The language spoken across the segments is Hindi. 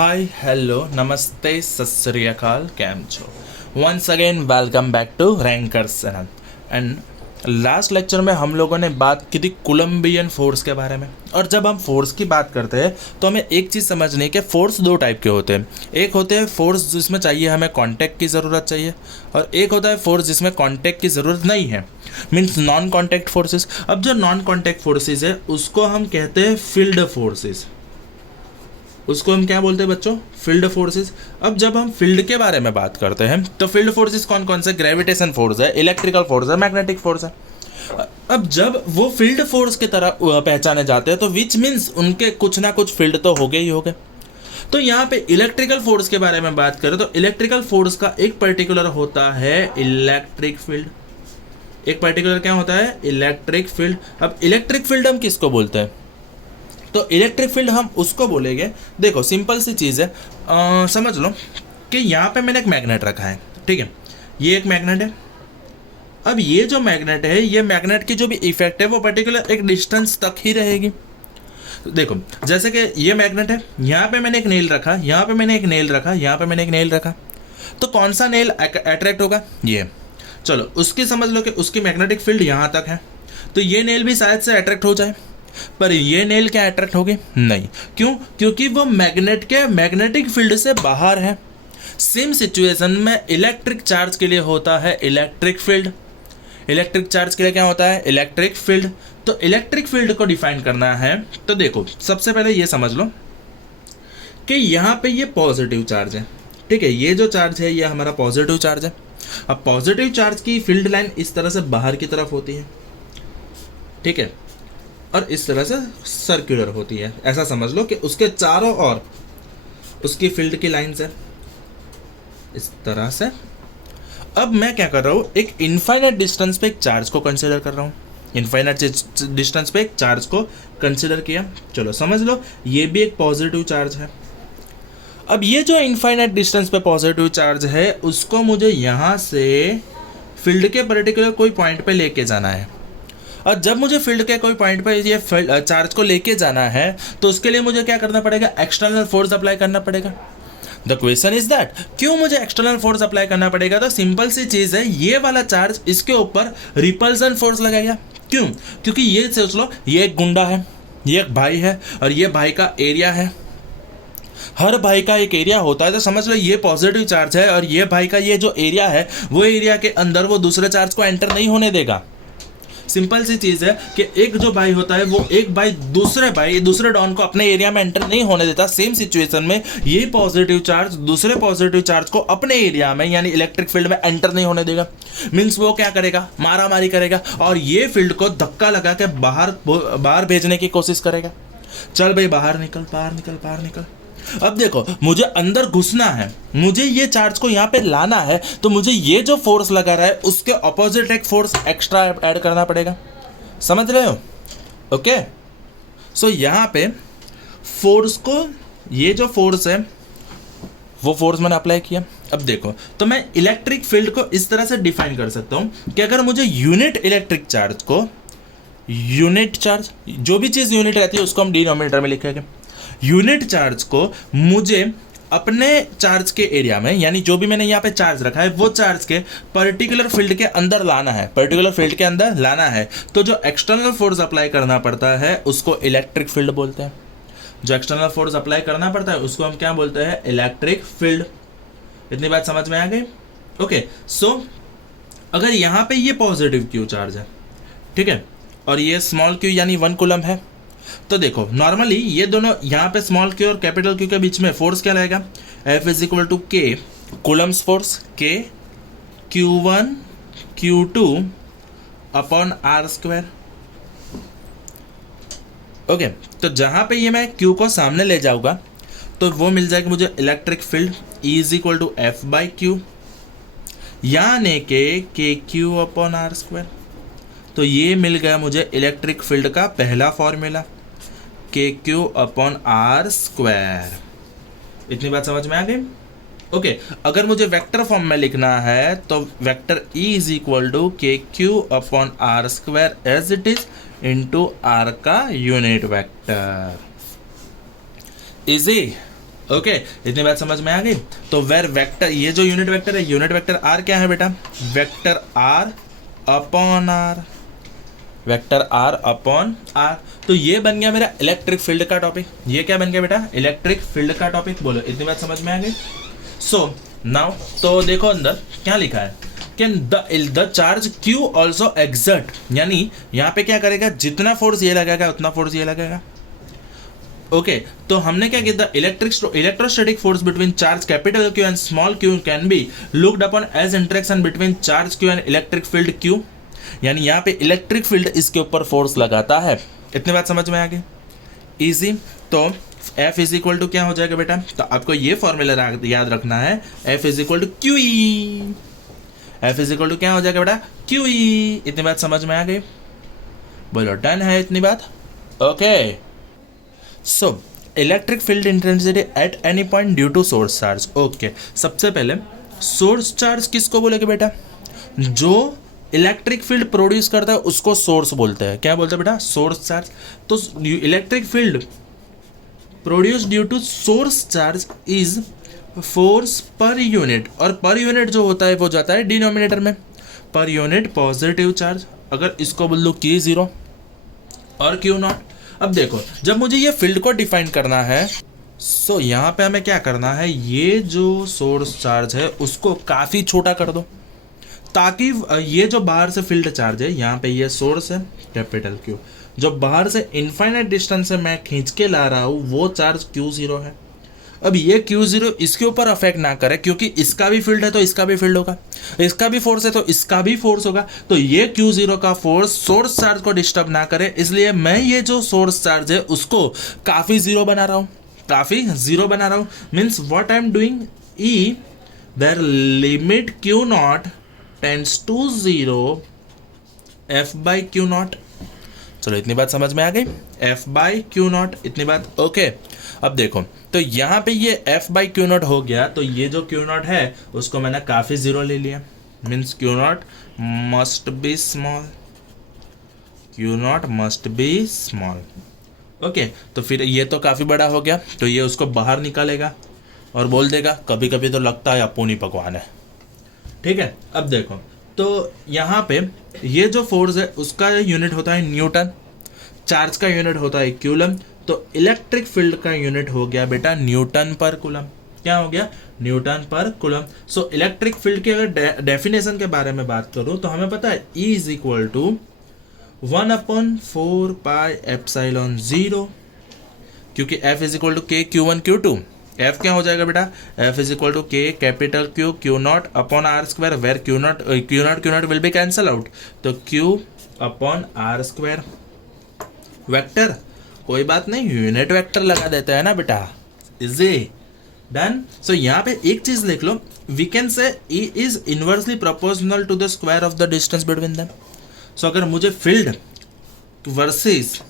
हाय हेलो नमस्ते सत श्री अकाल कैम छो once again welcome back to Rankers channel. And last lecture में हम लोगों ने बात की थी कोलंबियन फोर्स के बारे में। और जब हम फोर्स की बात करते हैं तो हमें एक चीज़ समझनी है कि फोर्स दो टाइप के होते हैं। एक होते हैं फोर्स जिसमें चाहिए हमें कांटेक्ट की ज़रूरत चाहिए, और एक होता है फोर्स जिसमें कांटेक्ट की ज़रूरत नहीं है, मीन्स नॉन कांटेक्ट फोर्सेस। अब जो नॉन कांटेक्ट फोर्सेस है उसको हम कहते हैं फील्ड फोर्सेस। उसको हम क्या बोलते हैं बच्चों? Field forces. अब जब हम फील्ड के बारे में बात करते हैं तो फील्ड फोर्सेस कौन कौन से? ग्रेविटेशन फोर्स है, इलेक्ट्रिकल फोर्स है, मैग्नेटिक फोर्स है। अब जब वो फील्ड फोर्स की तरह पहचाने जाते हैं तो विच मीन्स उनके कुछ ना कुछ फील्ड तो हो गए ही हो गए। तो यहाँ पे इलेक्ट्रिकल फोर्स के बारे में बात करें तो इलेक्ट्रिकल फोर्स का एक पर्टिकुलर होता है इलेक्ट्रिक फील्ड। एक पर्टिकुलर क्या होता है? Electric field. अब इलेक्ट्रिक फील्ड हम किसको बोलते हैं? तो इलेक्ट्रिक फील्ड हम उसको बोलेंगे, देखो सिंपल सी चीज़ है, समझ लो कि यहाँ पे मैंने एक मैग्नेट रखा है, ठीक है, ये एक मैग्नेट है। अब ये जो मैग्नेट है, ये मैग्नेट की जो भी इफेक्ट है वो पर्टिकुलर एक डिस्टेंस तक ही रहेगी। तो देखो जैसे कि ये मैग्नेट है, यहाँ पे मैंने एक नेल रखा, यहाँ पे मैंने एक नेल रखा, यहाँ पे मैंने एक नेल रखा, तो कौन सा नेल अट्रैक्ट होगा? ये। चलो उसकी समझ लो कि उसकी मैग्नेटिक फील्ड यहाँ तक है, तो ये नेल भी शायद से अट्रैक्ट हो जाए, पर ये नेल क्या अट्रैक्ट होगी? नहीं। क्यों? क्योंकि वो मैग्नेट के मैग्नेटिक फील्ड से बाहर है। सेम सिचुएशन में इलेक्ट्रिक चार्ज के लिए होता है इलेक्ट्रिक फील्ड। इलेक्ट्रिक चार्ज के लिए क्या होता है? Electric field. तो इलेक्ट्रिक फील्ड को डिफाइन करना है तो देखो सबसे पहले ये समझ लो कि यहाँ पे ये पॉजिटिव चार्ज है, ठीक है, ये जो चार्ज है ये हमारा पॉजिटिव चार्ज है। अब पॉजिटिव चार्ज की फील्ड लाइन इस तरह से बाहर की तरफ होती है, ठीक है, और इस तरह से सर्कुलर होती है। ऐसा समझ लो कि उसके चारों ओर उसकी फील्ड की लाइंस है इस तरह से। अब मैं क्या कर रहा हूँ, एक इनफाइनाइट डिस्टेंस पे एक चार्ज को कंसीडर कर रहा हूँ। इनफाइनाइट डिस्टेंस पे एक चार्ज को कंसीडर किया, चलो समझ लो ये भी एक पॉजिटिव चार्ज है। अब ये जो इनफाइनाइट डिस्टेंस पे पॉजिटिव चार्ज है उसको मुझे यहाँ से फील्ड के पर्टिकुलर कोई पॉइंट पे लेके जाना है। और जब मुझे फील्ड के कोई पॉइंट पर ये चार्ज को लेके जाना है तो उसके लिए मुझे क्या करना पड़ेगा? एक्सटर्नल फोर्स अप्लाई करना पड़ेगा। द क्वेश्चन इज दैट क्यों मुझे एक्सटर्नल फोर्स अप्लाई करना पड़ेगा? तो सिंपल सी चीज़ है, ये वाला चार्ज इसके ऊपर रिपल्सन फोर्स लगाएगा। क्यों? क्योंकि ये सोच लो, ये एक गुंडा है, ये एक भाई है, और ये भाई का एरिया है। हर भाई का एक एरिया होता है, तो समझ लो ये पॉजिटिव चार्ज है और ये भाई का ये जो एरिया है वो एरिया के अंदर वो दूसरे चार्ज को एंटर नहीं होने देगा। सिंपल सी चीज़ है कि एक जो भाई होता है वो एक भाई दूसरे डॉन को अपने एरिया में एंटर नहीं होने देता। सेम सिचुएशन में ये पॉजिटिव चार्ज दूसरे पॉजिटिव चार्ज को अपने एरिया में यानी इलेक्ट्रिक फील्ड में एंटर नहीं होने देगा। मीन्स वो क्या करेगा? मारा मारी करेगा और ये फील्ड को धक्का लगा के बाहर भेजने की कोशिश करेगा। चल भाई बाहर निकल, बाहर निकल, बाहर निकल। अब देखो मुझे अंदर घुसना है, मुझे ये चार्ज को यहाँ पे लाना है, तो मुझे ये जो फोर्स लगा रहा है उसके ऑपोजिट एक फोर्स एक्स्ट्रा ऐड करना पड़ेगा। समझ रहे हो? ओके, सो यहाँ पे फोर्स को, ये जो फोर्स है वो फोर्स मैंने अप्लाई किया। अब देखो तो मैं इलेक्ट्रिक फील्ड को इस तरह से डिफाइन कर सकता हूँ कि अगर मुझे यूनिट इलेक्ट्रिक चार्ज को, यूनिट चार्ज जो भी चीज़ यूनिट रहती है उसको हम डिनोमिनेटर में लिखेंगे, यूनिट चार्ज को मुझे अपने चार्ज के एरिया में यानी जो भी मैंने यहाँ पे चार्ज रखा है वो चार्ज के पर्टिकुलर फील्ड के अंदर लाना है, पर्टिकुलर फील्ड के अंदर लाना है, तो जो एक्सटर्नल फोर्स अप्लाई करना पड़ता है उसको इलेक्ट्रिक फील्ड बोलते हैं। जो एक्सटर्नल फोर्स अप्लाई करना पड़ता है उसको हम क्या बोलते हैं? Electric field. इतनी बात समझ में आ गई? ओके, सो अगर यहाँ पे ये पॉजिटिव क्यू चार्ज है, ठीक है, और ये स्मॉल क्यू यानी 1 कूलम है, तो देखो नॉर्मली ये दोनों यहाँ पे स्मॉल क्यू और कैपिटल क्यू के बीच में फोर्स क्या लगेगा? F इज इक्वल टू के कूलम्स फोर्स, के Q1 Q2 upon R square. Okay, तो जहाँ पे ये मैं Q को सामने ले जाऊँगा तो वो मिल जाएगी मुझे electric field E is equal to F by q, यानी के Q अपॉन R स्क्वायर। तो ये मिल गया मुझे इलेक्ट्रिक फील्ड का पहला फॉर्मूला, के क्यू अपॉन आर स्क्वायर। इतनी बात समझ में आ गई? ओके, अगर मुझे वेक्टर फॉर्म में लिखना है तो vector E is equal to k q upon r square as it is into r का यूनिट वेक्टर। इजी? ओके, इतनी बात समझ में आ गई। तो वेर वेक्टर, ये जो यूनिट वेक्टर है, यूनिट वेक्टर आर क्या है बेटा, vector r upon r, vector r upon r. तो ये बन गया मेरा इलेक्ट्रिक फील्ड का टॉपिक। ये क्या बन गया बेटा, इलेक्ट्रिक फील्ड का टॉपिक। बोलो इतनी बात समझ में आ गई। सो नाउ तो देखो अंदर क्या लिखा है कि the charge Q also exert, यानी यहाँ पे क्या करेगा, जितना फोर्स ये लगेगा उतना फोर्स ये लगेगा। ओके तो हमने क्या किया, the electrostatic force between charge capital Q and small q can be looked upon as interaction between charge Q and electric field Q, यानी यहाँ पे इलेक्ट्रिक फील्ड इसके ऊपर फोर्स लगाता है। इतनी बात समझ में आ गई, इजी। तो F इज इक्वल टू क्या हो जाएगा बेटा, तो आपको ये फॉर्मूला याद रखना है, F is equal to QE, F is equal to क्या हो जाएगा बेटा, QE। इतनी बात समझ में आ गई, बोलो डन है इतनी बात। Okay so electric field intensity at any point due to source charge. Okay सबसे पहले सोर्स चार्ज किसको बोलेगे बेटा, जो इलेक्ट्रिक फील्ड प्रोड्यूस करता है उसको सोर्स बोलते हैं। क्या बोलते हैं बेटा, सोर्स चार्ज। तो electric field produce due to source charge is force per unit, और पर यूनिट जो होता है वो जाता है डिनोमिनेटर में, पर यूनिट पॉजिटिव चार्ज। अगर इसको बोल दो Q0 और Q0। अब देखो जब मुझे ये फील्ड को डिफाइन करना है, सो यहाँ पे हमें क्या करना है, ये जो सोर्स चार्ज है उसको काफ़ी छोटा कर दो, ताकि ये जो बाहर से फील्ड चार्ज है, यहाँ पे ये सोर्स है कैपिटल Q, जो बाहर से इनफाइनाइट डिस्टेंस से मैं खींच के ला रहा हूँ वो चार्ज Q0 है। अब ये Q0 इसके ऊपर अफेक्ट ना करे, क्योंकि इसका भी फील्ड है तो इसका भी फील्ड होगा, इसका भी फोर्स है तो इसका भी फोर्स होगा। तो ये Q0 का फोर्स सोर्स चार्ज को डिस्टर्ब ना करे, इसलिए मैं ये जो सोर्स चार्ज है उसको काफ़ी ज़ीरो बना रहा हूँ, काफ़ी ज़ीरो बना रहा हूँ। Means what I am doing, E there limit Q0 tends to 0 F by Q0। चलो इतनी बात समझ में आ गई, F बाई Q0, इतनी बात ओके। अब देखो तो यहाँ पे ये F बाई Q0 हो गया, तो ये जो Q0 है उसको मैंने काफ़ी ज़ीरो ले लिया, means Q0 must be small, Q0 must be small. Okay तो फिर ये तो काफ़ी बड़ा हो गया, तो ये उसको बाहर निकालेगा और बोल देगा कभी कभी तो लगता है अपूनी पकवान है। ठीक है, अब देखो तो यहाँ पे ये जो फोर्स है उसका यूनिट होता है न्यूटन, चार्ज का यूनिट होता है कूलम, तो इलेक्ट्रिक फील्ड का यूनिट हो गया बेटा न्यूटन पर कूलम। क्या हो गया, न्यूटन पर कूलम। सो इलेक्ट्रिक फील्ड की अगर डेफिनेशन के बारे में बात करूँ तो हमें पता है E is equal to 1/4 pi epsilon 0, क्योंकि F is equal to K Q1 Q2। F क्या हो जाएगा बेटा, F is equal to K capital Q Q0 upon r square, where Q0 will be cancel out, तो Q upon r square. Vector कोई बात नहीं, यूनिट वेक्टर लगा देते हैं ना बेटा, इजी डन। सो यहाँ पे एक चीज लिख लो, we can say E is inversely proportional to the square of the distance between them. So अगर मुझे फील्ड वर्सेस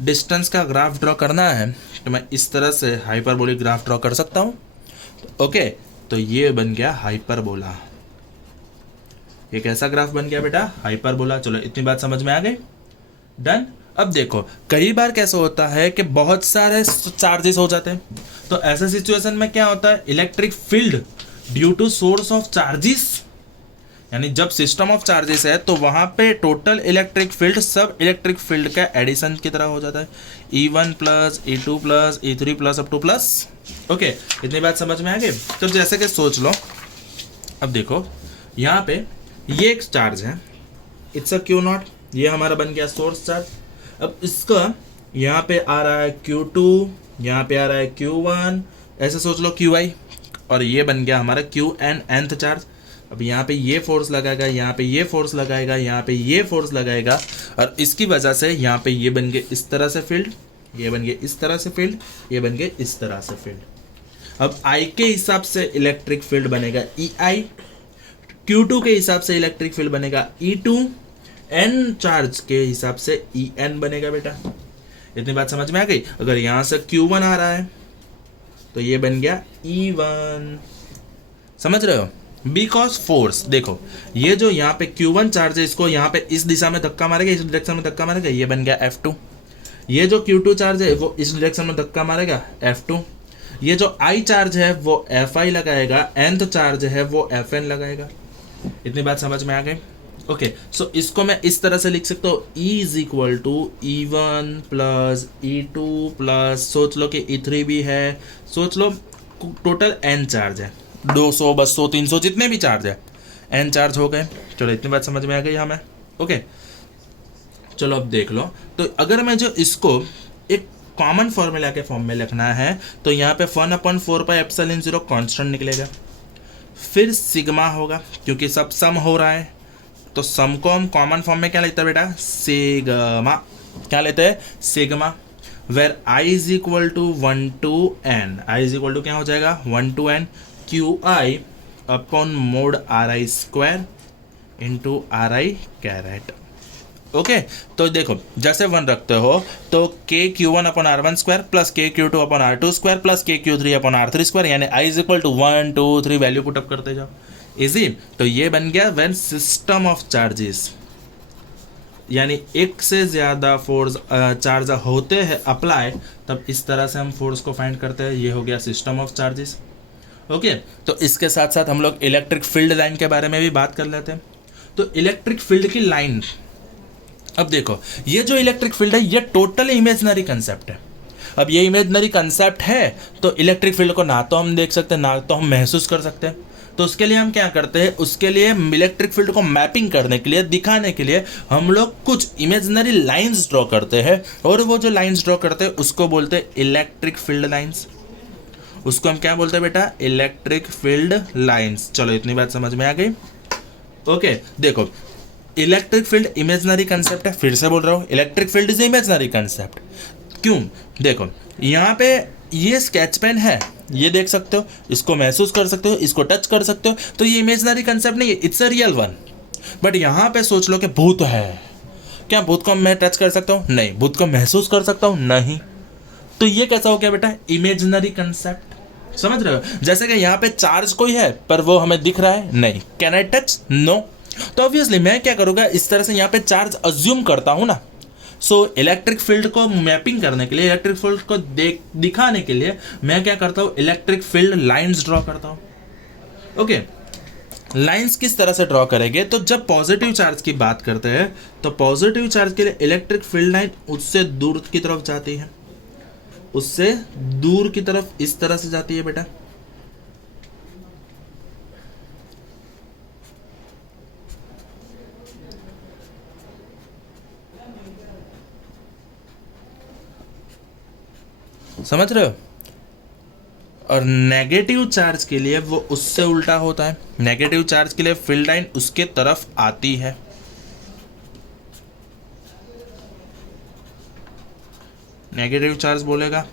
डिस्टेंस का ग्राफ ड्रॉ करना है तो मैं इस तरह से हाइपरबोलिक ग्राफ ड्रॉ कर सकता हूँ। ओके तो ये बन गया हाइपरबोला। ये कैसा ग्राफ बन गया बेटा, हाइपरबोला। चलो इतनी बात समझ में आ गई, डन। अब देखो कई बार कैसा होता है कि बहुत सारे चार्जेस हो जाते हैं, तो ऐसे सिचुएशन में क्या होता है, electric field due to source of charges, यानी जब सिस्टम ऑफ चार्जेस है तो वहां पे टोटल इलेक्ट्रिक फील्ड सब इलेक्ट्रिक फील्ड का एडिशन की तरह हो जाता है, E1 plus E2 plus E3 plus up to plus. Okay इतनी बात समझ में आ गई। तो जैसे कि सोच लो, अब देखो यहाँ पे ये एक चार्ज है, इट्स अ Q0, ये हमारा बन गया सोर्स चार्ज। अब इसका यहाँ पे आ रहा है Q2, यहाँ पे आ रहा है Q1, ऐसे सोच लो QI, और ये बन गया हमारा QN nth चार्ज। अब यहाँ पे ये फोर्स लगाएगा, यहाँ पे ये फोर्स लगाएगा, यहाँ पे ये फोर्स लगाएगा, और इसकी वजह से यहाँ पे ये बन गए इस तरह से फील्ड, ये बन गए इस तरह से फील्ड, ये बन गए इस तरह से फील्ड। अब I के हिसाब से इलेक्ट्रिक फील्ड बनेगा EI, Q2 के हिसाब से इलेक्ट्रिक फील्ड बनेगा E2, N चार्ज के हिसाब से EN बनेगा बेटा। इतनी बात समझ में आ गई। अगर यहाँ से Q1 आ रहा है तो ये बन गया E1, समझ रहे हो, बिकॉज फोर्स। देखो ये जो यहाँ पे Q1 चार्ज है, इसको यहाँ पे इस दिशा में धक्का मारेगा, इस डायरेक्शन में धक्का मारेगा, ये बन गया F2। ये जो Q2 चार्ज है वो इस डायरेक्शन में धक्का मारेगा F2। ये जो आई चार्ज है वो एफ आई लगाएगा, nth चार्ज है वो एफ एन लगाएगा। इतनी बात समझ में आ गई? ओके, सो इसको मैं इस तरह से लिख सकता हूँ, E is equal to E1 plus E2 plus, सोच लो कि E3 भी है, सोच लो टोटल n चार्ज है, 200 200 300 जितने भी चार्ज है, n चार्ज हो गए। चलो इतनी बात समझ में आ गई हमें। ओके, चलो अब देख लो, तो अगर मैं जो इसको एक कॉमन फॉर्मूला के फॉर्म में लिखना है तो यहाँ पे 1/4πε0 कांस्टेंट निकलेगा, फिर सिग्मा होगा क्योंकि सब सम हो रहा है, तो सम को हम कॉमन फॉर्म में क्या लेते हैं बेटा, सिग्मा। क्या लेते हैं, sigma. Where i is equal to 1 to n, i is equal to क्या हो जाएगा, 1 to n q i upon mod r i square into r i caret. Okay, तो देखो जैसे 1 रखते हो तो k q one upon r one square plus k q two upon r two square plus k q three upon r three square, यानी i is equal to 1 2 3 value put up करते जाओ, इजी। तो ये बन गया व्हेन सिस्टम ऑफ चार्जेस, यानी एक से ज़्यादा फोर्स चार्ज होते हैं अप्लाई, तब इस तरह से हम फोर्स को फाइंड करते हैं। ये हो गया सिस्टम ऑफ चार्जेस। ओके, तो इसके साथ साथ हम लोग इलेक्ट्रिक फील्ड लाइन के बारे में भी बात कर लेते हैं। तो इलेक्ट्रिक फील्ड की लाइन, अब देखो ये जो इलेक्ट्रिक फील्ड है ये टोटल इमेजिनरी कंसेप्ट है। अब ये इमेजिनरी कंसेप्ट है तो इलेक्ट्रिक फील्ड को ना तो हम देख सकते हैं ना तो हम महसूस कर सकते हैं। तो उसके लिए हम क्या करते हैं, उसके लिए इलेक्ट्रिक फील्ड को मैपिंग करने के लिए, दिखाने के लिए हम लोग कुछ इमेजिनरी लाइंस ड्रॉ करते हैं, और वो जो लाइंस ड्रॉ करते हैं उसको बोलते हैं इलेक्ट्रिक फील्ड लाइंस। उसको हम क्या बोलते हैं बेटा, इलेक्ट्रिक फील्ड लाइंस। चलो इतनी बात समझ में आ गई। ओके, देखो इलेक्ट्रिक फील्ड इमेजिनरी कंसेप्ट है, फिर से बोल रहा हूँ electric field is imaginary concept. क्यों, देखो यहाँ पे ये स्केच पेन है, ये देख सकते हो, इसको महसूस कर सकते हो, इसको टच कर सकते हो, तो ये इमेजिनरी कंसेप्ट नहीं है, it's a real one. But यहाँ पे सोच लो कि भूत है, क्या भूत को मैं टच कर सकता हूँ? नहीं। भूत को महसूस कर सकता हूँ? नहीं। तो ये कैसा हो गया बेटा, इमेजिनरी कंसेप्ट। समझ रहे हो? जैसे कि यहाँ पे चार्ज कोई है पर वो हमें दिख रहा है, नहीं। Can I touch? नो। तो ऑब्वियसली मैं क्या करूँगा, इस तरह से यहाँ पे चार्ज अज्यूम करता हूँ ना। सो इलेक्ट्रिक फील्ड को मैपिंग करने के लिए, इलेक्ट्रिक फील्ड को दिखाने के लिए मैं क्या करता हूँ, इलेक्ट्रिक फील्ड लाइंस ड्रॉ करता हूँ। ओके, लाइंस किस तरह से ड्रॉ करेंगे, तो जब पॉजिटिव चार्ज की बात करते हैं तो पॉजिटिव चार्ज के लिए इलेक्ट्रिक फील्ड लाइन उससे दूर की तरफ जाती है, उससे दूर की तरफ इस तरह से जाती है बेटा। समझ रहे हो? और नेगेटिव चार्ज के लिए वो उससे उल्टा होता है। नेगेटिव चार्ज के लिए फील्ड लाइन उसके तरफ आती है। नेगेटिव चार्ज बोलेगा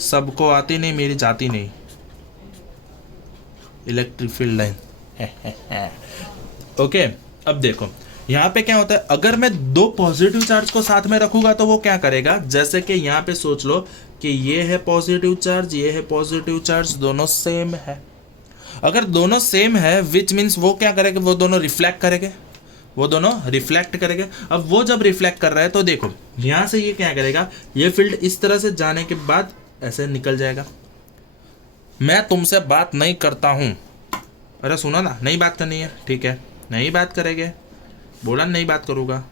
सबको आती नहीं, मेरी जाती नहीं, इलेक्ट्रिक फील्ड लाइन। ओके, अब देखो यहाँ पे क्या होता है, अगर मैं दो पॉजिटिव चार्ज को साथ में रखूंगा तो वो क्या करेगा, जैसे कि यहाँ पे सोच लो कि ये है पॉजिटिव चार्ज, ये है पॉजिटिव चार्ज, दोनों सेम है। अगर दोनों सेम है विच मीन्स वो क्या करेगा, वो दोनों रिफ्लेक्ट करेंगे, वो दोनों रिफ्लेक्ट करेंगे। अब वो जब रिफ्लेक्ट कर रहा है तो देखो यहाँ से ये क्या करेगा, ये फील्ड इस तरह से जाने के बाद ऐसे निकल जाएगा। मैं तुमसे बात नहीं करता हूँ, अरे सुनो ना, नहीं बात करनी है, ठीक है, नहीं बात करेंगे, बोला नहीं बात करूँगा,